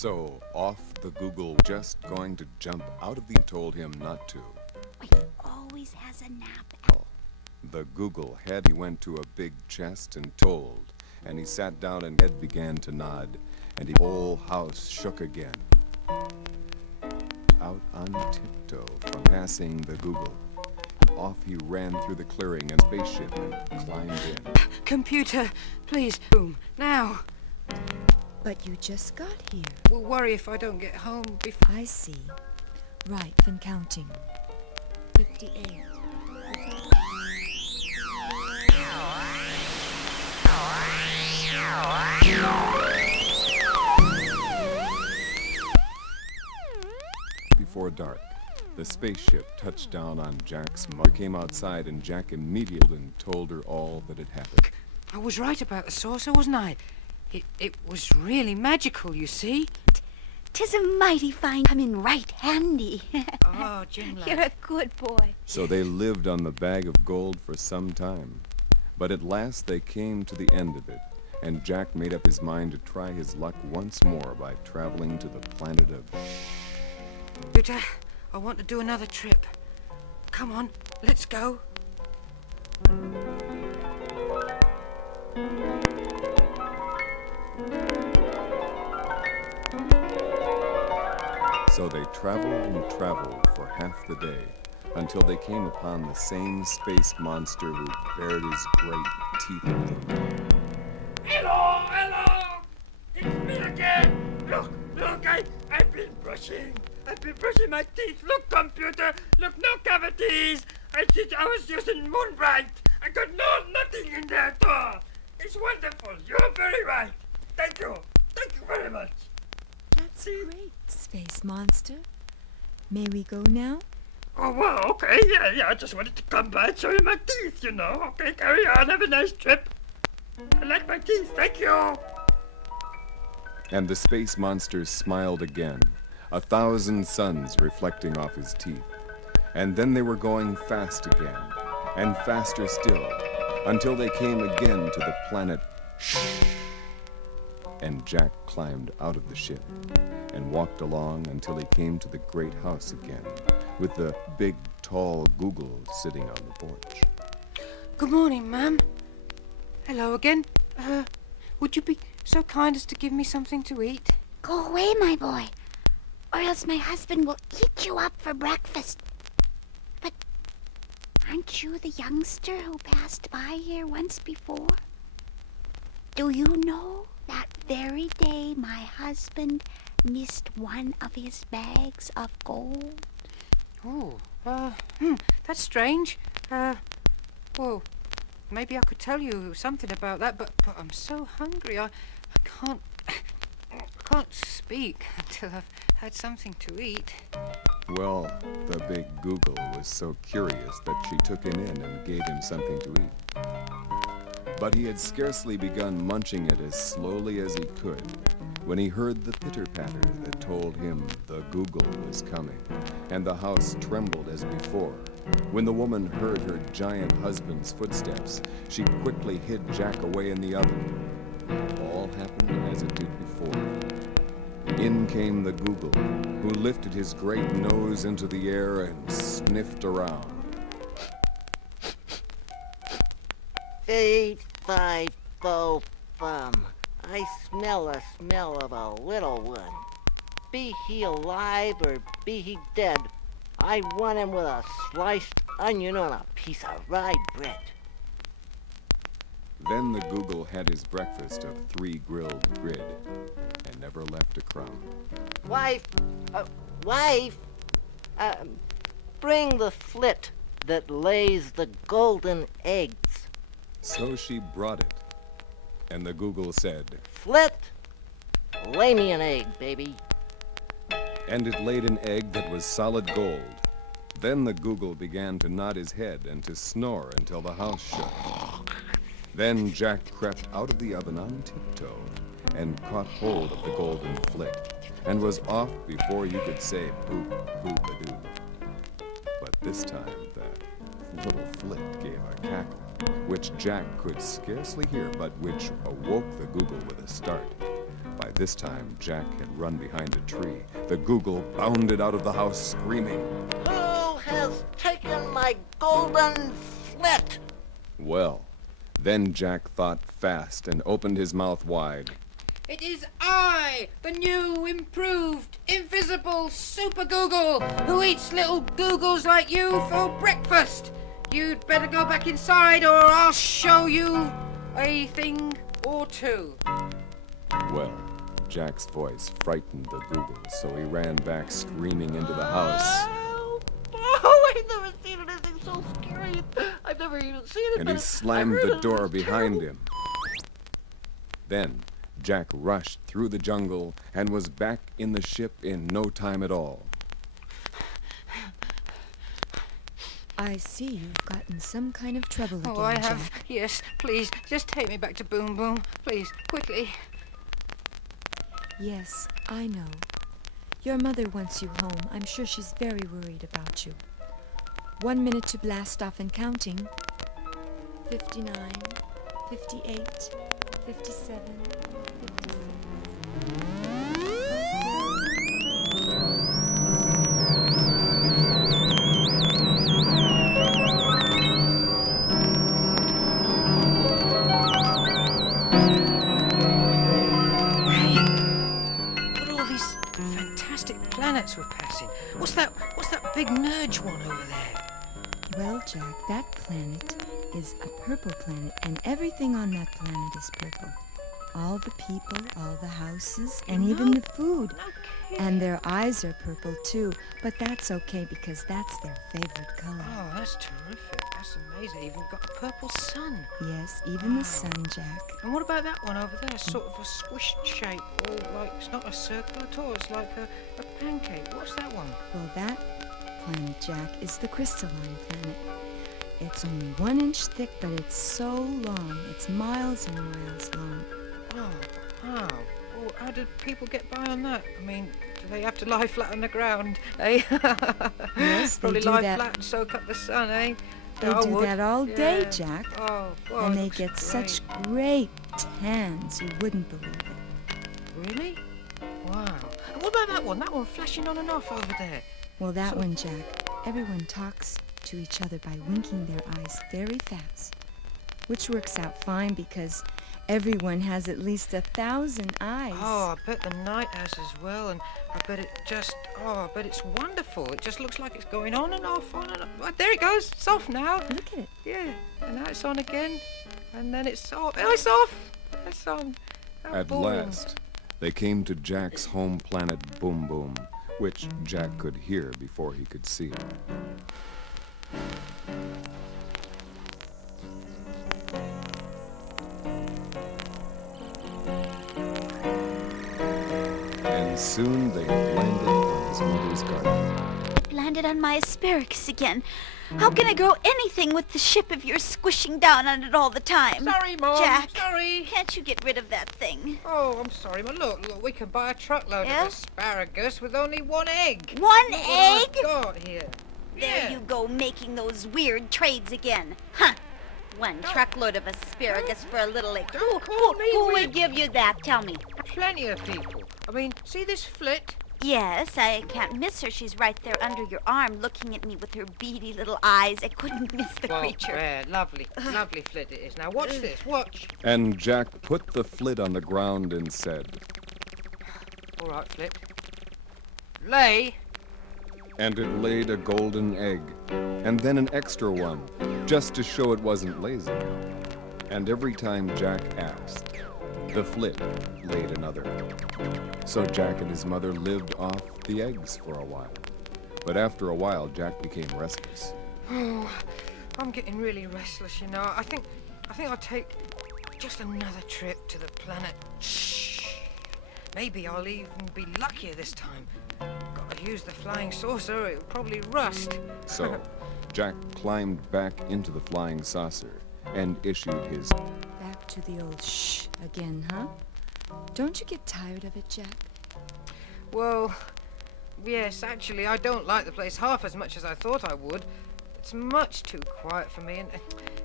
So off the Google just going to jump out of the told him not to. He always has a nap. The Google head he went to a big chest and told, and he sat down and head began to nod, and the whole house shook again. Out on tiptoe from passing the Google. Off he ran through the clearing and spaceship and climbed in. Computer, please, boom, now. But you just got here. We'll worry if I don't get home before... I see. Right, from counting. 58. Before dark, the spaceship touched down on Jack's mother came outside, and Jack immediately told her all that had happened. I was right about the saucer, wasn't I? It was really magical, you see. 'Tis a mighty fine come in right handy. Oh, Jim lad. You're a good boy. So they lived on the bag of gold for some time. But at last they came to the end of it, and Jack made up his mind to try his luck once more by traveling to the planet of... Computer, I want to do another trip. Come on, let's go. So they traveled and traveled for half the day, until they came upon the same space monster who bared his great teeth at them. Hello, hello! It's me again! Look, I've been brushing my teeth. Look, computer, look, no cavities. I was using Moonbright. I got nothing in there at all. It's wonderful. You're very right. Thank you very much. That's great, Space Monster. May we go now? Oh, well, okay, yeah, I just wanted to come by and show you my teeth, you know. Okay, carry on, have a nice trip. I like my teeth, thank you. And the space monster smiled again, 1,000 suns reflecting off his teeth. And then they were going fast again, and faster still, until they came again to the planet. And Jack climbed out of the ship and walked along until he came to the great house again, with the big, tall Google sitting on the porch. Good morning, ma'am. Hello again. Would you be so kind as to give me something to eat? Go away, my boy, or else my husband will eat you up for breakfast. But aren't you the youngster who passed by here once before? Do you know that very day my husband missed one of his bags of gold? Oh, that's strange. Well, maybe I could tell you something about that, but I'm so hungry. I can't speak until I've had something to eat. Well, the big Google was so curious that she took him in and gave him something to eat. But he had scarcely begun munching it as slowly as he could when he heard the pitter-patter that told him the Google was coming, and the house trembled as before. When the woman heard her giant husband's footsteps, she quickly hid Jack away in the oven. All happened as it did before. In came the Google, who lifted his great nose into the air and sniffed around. 8, 5, 4, thumb. I smell a smell of a little one. Be he alive or be he dead, I want him with a sliced onion on a piece of rye bread. Then the Google had his breakfast of 3 grilled grid and never left a crumb. Wife, bring the flit that lays the golden eggs. So she brought it, and the Google said, Flit, lay me an egg, baby. and it laid an egg that was solid gold. Then the Google began to nod his head and to snore until the house shook. Then Jack crept out of the oven on tiptoe and caught hold of the golden flit, and was off before you could say boop, boop-a-doo. But this time the little flit gave a cackle, which Jack could scarcely hear, but which awoke the Google with a start. By This time, Jack had run behind a tree. The Google bounded out of the house, screaming. Who has taken my golden flit? Well, then Jack thought fast and opened his mouth wide. It is I, the new, improved, invisible Super Google, who eats little Googles like you for breakfast. You'd better go back inside or I'll show you a thing or two. Well, Jack's voice frightened the Google, so he ran back screaming into the house. Oh, I've never seen anything so scary. I've never even seen it. And but he I slammed heard the it. door It's behind terrible. him. Then Jack rushed through the jungle and was back in the ship in no time at all. I see you've gotten some kind of trouble again, Oh, I Jack. have. Yes, please, just take me back to Boom Boom. Please, quickly. Yes, I know. Your mother wants you home. I'm sure she's very worried about you. 1 minute to blast off and counting. 59, 58, 57, 56. Hey, what are all these fantastic planets we're passing? What's that big Nurge one over there? Well, Jack, that planet is a purple planet, and everything on that planet is purple. All the people, all the houses, and even the food. Okay. And their eyes are purple too, but that's okay because that's their favorite color. Oh, that's terrific. That's amazing. Even got a purple sun. Yes, even Wow. the sun, Jack. And what about that one over there? Sort of a squished shape, or like it's not a circle at all. It's like a pancake. What's that one? Well, that planet, Jack, is the crystalline planet. It's only 1 inch thick, but it's so long. It's miles and miles long. Oh, wow. Oh, how did people get by on that? I mean, do they have to lie flat on the ground, eh? Yes, they Probably do lie that. flat and soak up the sun, eh? They I do would. that all day, Yeah. Jack. Oh, well, And it they looks get great. such great tans, you wouldn't believe it. Really? Wow. And what about that one? That one flashing on and off over there. Well, that one, Jack, everyone talks to each other by winking their eyes very fast, which works out fine because everyone has at least 1,000 eyes. Oh, I bet the night has as well, and I bet I bet it's wonderful. It just looks like it's going on and off, on and off. Oh, there it goes. It's off now. Look at it. Yeah, and now it's on again, and then it's off. Oh, it's off. It's on. How At boring. last, they came to Jack's home planet Boom Boom, which Jack could hear before he could see. And soon they landed on his mother's garden. It landed on my asparagus again. How can I grow anything with the ship if you're squishing down on it all the time? Sorry, Mom. Jack, Sorry. can't you get rid of that thing? Oh, I'm sorry, Mom. Look, we can buy a truckload Yeah? of asparagus with only 1 egg. One Look egg? what I've got here. There Yeah. you go, making those weird trades again. Huh. One truckload of asparagus for a little egg. Don't call me Who would weird. give you that? Tell me. Plenty of people. I mean, see this flit? Yes, I can't miss her. She's right there under your arm, looking at me with her beady little eyes. I couldn't miss the creature. Yeah, lovely flit it is. Now watch this. Watch. And Jack put the flit on the ground and said, All right, flit. Lay. and it laid a golden egg, and then an extra one, just to show it wasn't lazy. And every time Jack asked, the flit laid another. So Jack and his mother lived off the eggs for a while. But after a while, Jack became restless. Oh, I'm getting really restless, you know. I think I'll take just another trip to the planet. Shh. Maybe I'll even be luckier this time. Gotta use the flying saucer, it'll probably rust. So Jack climbed back into the flying saucer and issued his Back to the old shh again, huh? Don't you get tired of it, Jack? Well, yes, actually, I don't like the place half as much as I thought I would. It's much too quiet for me, and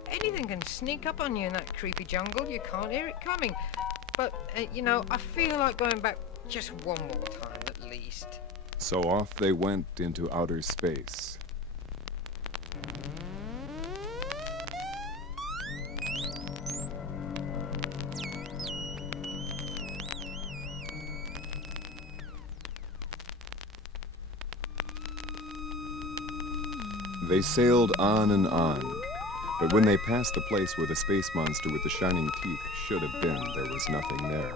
anything can sneak up on you in that creepy jungle. You can't hear it coming. but, you know, I feel like going back just one more time at least. So off they went into outer space. They sailed on and on, but when they passed the place where the space monster with the shining teeth should have been, there was nothing there.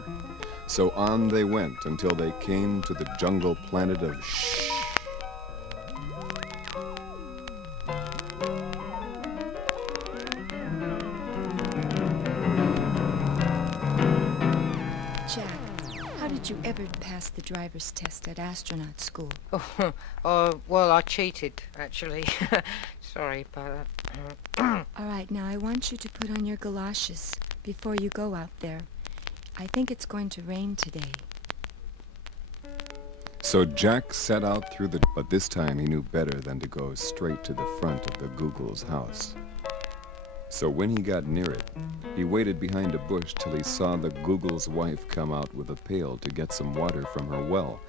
So on they went until they came to the jungle planet of Shh. Jack, how did you ever pass the driver's test at astronaut school? Well, I cheated, actually. Sorry, but... All right, now I want you to put on your galoshes before you go out there. I think it's going to rain today. So Jack set out through the... But this time he knew better than to go straight to the front of the Google's house. So when he got near it, he waited behind a bush till he saw the Google's wife come out with a pail to get some water from her well.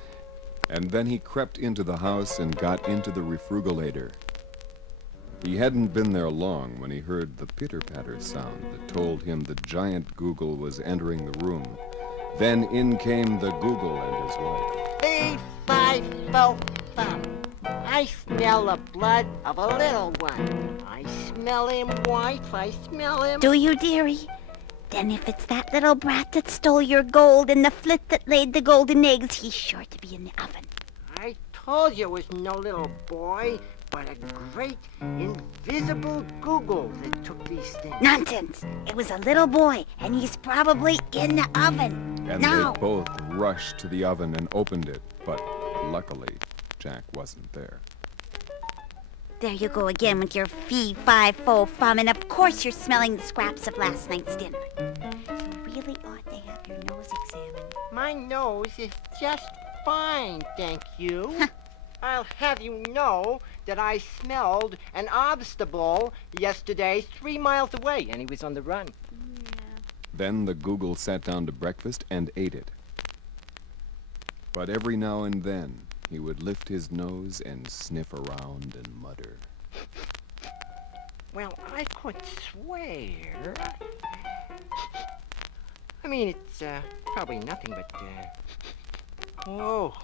And then he crept into the house and got into the refrigerator. He hadn't been there long when he heard the pitter-patter sound that told him the giant Google was entering the room. Then in came the Google and his wife. Fee-fi-fo-fum. I smell the blood of a little one. I smell him, wife, I smell him. Do you, dearie? Then if it's that little brat that stole your gold and the flit that laid the golden eggs, he's sure to be in the oven. I told you it was no little boy, but a great invisible Google that took these things. Nonsense! It was a little boy, and he's probably in the oven. And Now! they both rushed to the oven and opened it, but luckily, Jack wasn't there. There you go again with your fee-fi-fo-fum, and of course you're smelling the scraps of last night's dinner. You really ought to have your nose examined. My nose is just fine, thank you. I'll have you know that I smelled an obstacle yesterday 3 miles away, and he was on the run. Then the Google sat down to breakfast and ate it. But every now and then, he would lift his nose and sniff around and mutter. Well, I could swear. I mean, it's probably nothing but, whoa.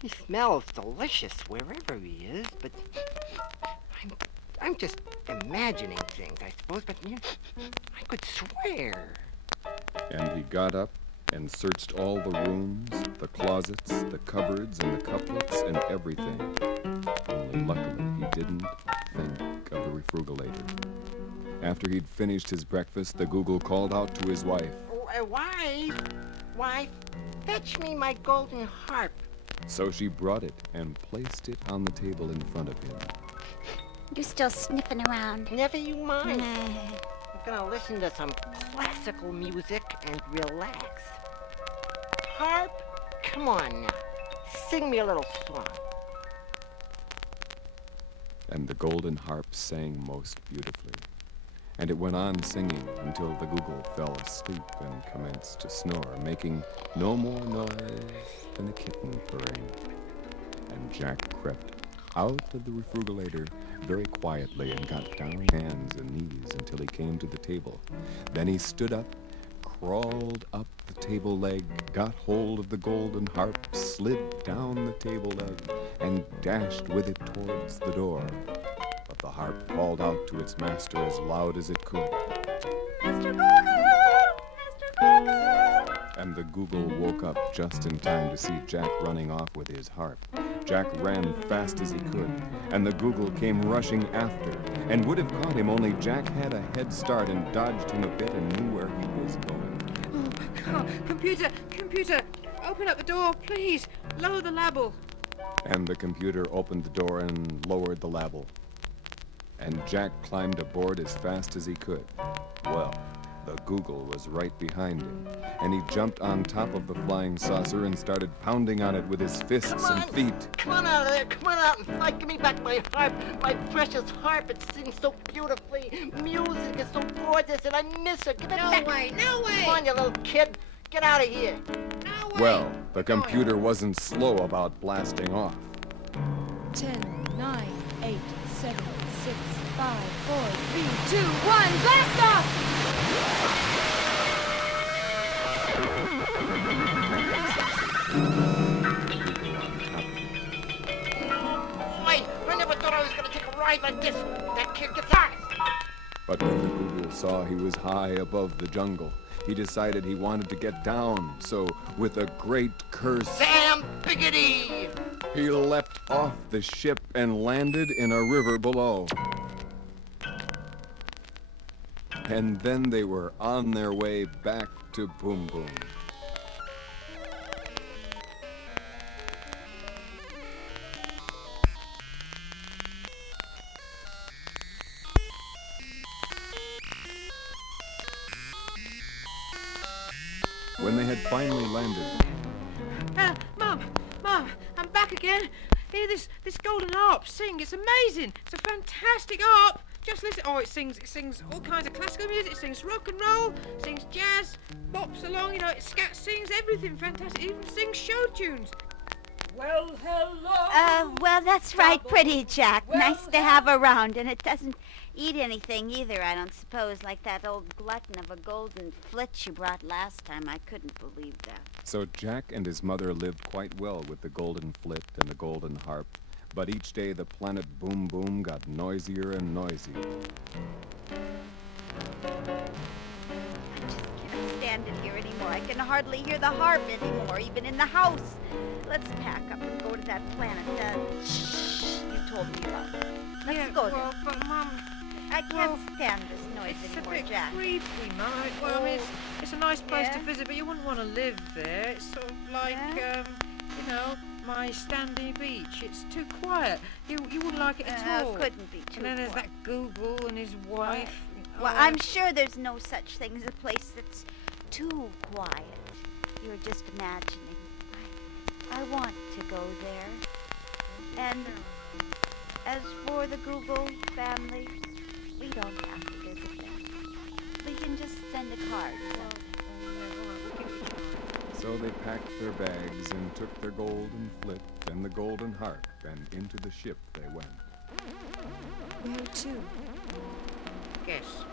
He smells delicious wherever he is, but I'm just imagining things, I suppose, but you know, I could swear. And he got up and searched all the rooms, the closets, the cupboards, and the couplets, and everything. Only luckily he didn't think of the refrigerator. After he'd finished his breakfast, the Google called out to his wife. Wife, fetch me my golden harp. So she brought it and placed it on the table in front of him. You're still sniffing around. Never you mind. Nah. I'm gonna listen to some classical music and relax. Harp, come on now. Sing me a little song. And the golden harp sang most beautifully. And it went on singing until the Google fell asleep and commenced to snore, making no more noise than a kitten purring. And Jack crept out of the refrigerator very quietly and got down on hands and knees until he came to the table. Then he stood up, crawled up the table leg, got hold of the golden harp, slid down the table leg, and dashed with it towards the door. But the harp called out to its master as loud as it could. Mr. Google! Mr. Google! And the Google woke up just in time to see Jack running off with his harp. Jack ran fast as he could, and the Google came rushing after, and would have caught him, only Jack had a head start and dodged him a bit and knew where he was going. Oh, God. Computer, open up the door, please. Lower the label. And the computer opened the door and lowered the label. And Jack climbed aboard as fast as he could. Well, The Google was right behind him, and he jumped on top of the flying saucer and started pounding on it with his fists and feet. Come on out of there. Come on out and fight. Give me back my harp. My precious harp. It sings so beautifully. Music is so gorgeous, and I miss her. Give it No back. way, no way! Come on, you little kid. Get out of here. No way! Well, the computer wasn't slow about blasting off. 10, 9, 8, 7, 6, 5, 4, 3, 2, 1, blast off! Wait, I never thought I was going to take a ride like this. That kid gets ours. But when the Google saw he was high above the jungle, he decided he wanted to get down. So, with a great curse, Sam Biggity! he leapt off the ship and landed in a river below. And then they were on their way back to Boom Boom. When they had finally landed, Mum, I'm back again. Hear this golden harp sing. It's amazing. It's a fantastic harp. Just listen. Oh, it sings all kinds of classical music. It sings rock and roll. It sings jazz. Bops along. You know, it sings everything fantastic. It even sings show tunes. Well, hello. Well, that's right, Double. pretty Jack. Well, Nice to have around, and it doesn't eat anything either, I don't suppose, like that old glutton of a golden flit you brought last time. I couldn't believe that. so Jack and his mother lived quite well with the golden flit and the golden harp. But each day the planet Boom Boom got noisier and noisier. I just can't stand it here anymore. I can hardly hear the harp anymore, even in the house. Let's pack up and go to that planet you told me about. Let's go there. Well, but Mum, I can't stand this noise it's a anymore, bit Jack. creepy, Mum. Well, I mean, it's a nice place to Yeah? visit, but you wouldn't want to live there. It's sort of like, Yeah? you know, my Standing Beach. It's too quiet. You wouldn't like it at all. It couldn't be too And then there's quiet. that Google and his wife. Well, Oh, I'm sure there's no such thing as a place that's too quiet. You're just imagining. I want to go there. And as for the Google family, we don't have to visit them. We can just send a card. So they packed their bags and took their golden flit and the golden harp, and into the ship they went. Where to? Guess.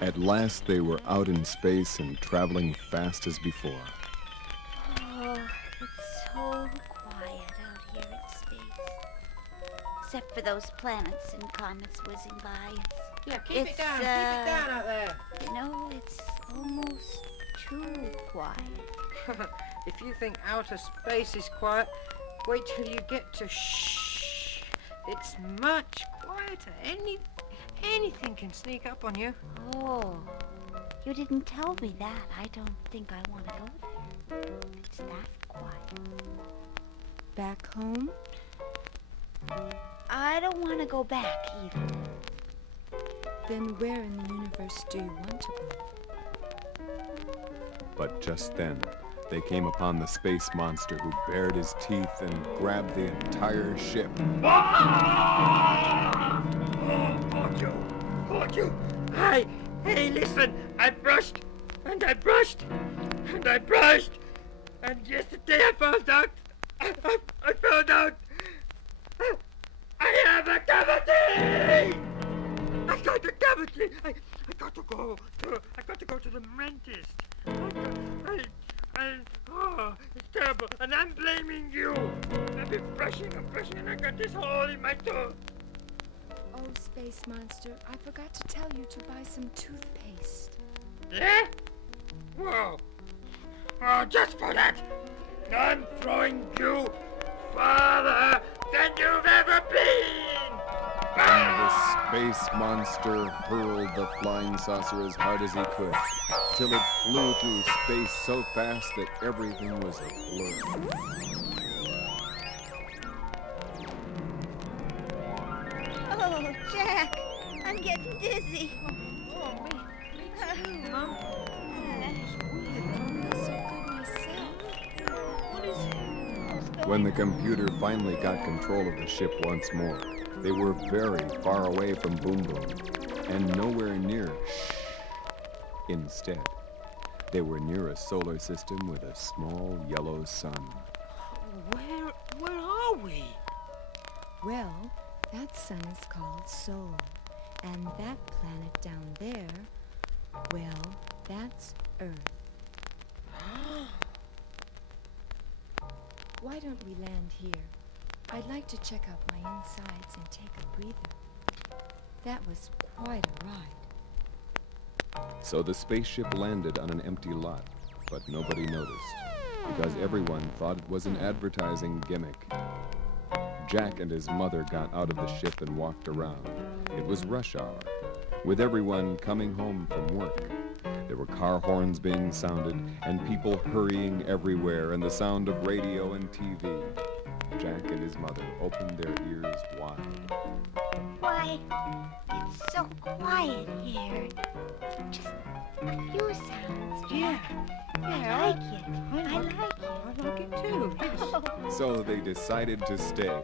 At last they were out in space and traveling fast as before. Oh, it's so quiet out here in space. Except for those planets and comets whizzing by. Yeah, keep it It's, down. Keep it down out there. You know, it's almost too quiet. If you think outer space is quiet, wait till you get to shh. It's much quieter. Anything can sneak up on you. Oh, you didn't tell me that. I don't think I want to go there. It's that quiet. Back home? I don't want to go back either. Then where in the universe do you want to go? But just then, they came upon the space monster who bared his teeth and grabbed the entire ship. Caught you. Hey, listen. I brushed, and I brushed, and I brushed. And yesterday I found out, I found out, I have a cavity! I got a cavity! I got to go to the dentist. Oh, it's terrible, and I'm blaming you. I've been brushing, and I got this hole in my tooth. Oh, Space Monster, I forgot to tell you to buy some toothpaste. Yeah? Whoa. Oh, just for that, I'm throwing you farther than you've ever been! And the space monster hurled the flying saucer as hard as he could, till it flew through space so fast that everything was a blur. dizzy. When the computer finally got control of the ship once more, they were very far away from Boom Boom and nowhere near Shh. Instead, they were near a solar system with a small yellow sun. Where are we? Well, that sun is called Sol. And that planet down there, well, that's Earth. Why don't we land here? I'd like to check out my insides and take a breather. That was quite a ride. So the spaceship landed on an empty lot, but nobody noticed, because everyone thought it was an advertising gimmick. Jack and his mother got out of the ship and walked around. It was rush hour, with everyone coming home from work. There were car horns being sounded, and people hurrying everywhere, and the sound of radio and TV. Jack and his mother opened their ears wide. Why, it's so quiet here. Just a few sounds. Yeah. I like it. I like it. I like it too. Yes. So they decided to stay.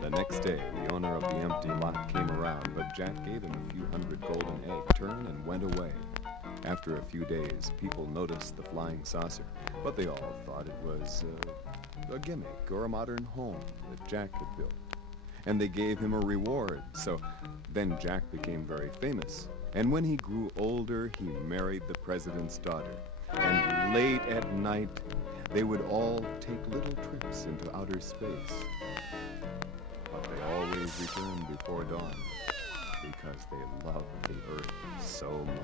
The next day, the owner of the empty lot came around, but Jack gave him a few hundred golden egg turn and went away. After a few days, people noticed the flying saucer, but they all thought it was a gimmick or a modern home that Jack had built. And they gave him a reward, so then Jack became very famous. And when he grew older, he married the president's daughter. And late at night, they would all take little trips into outer space. But they always returned before dawn, because they loved the Earth so much.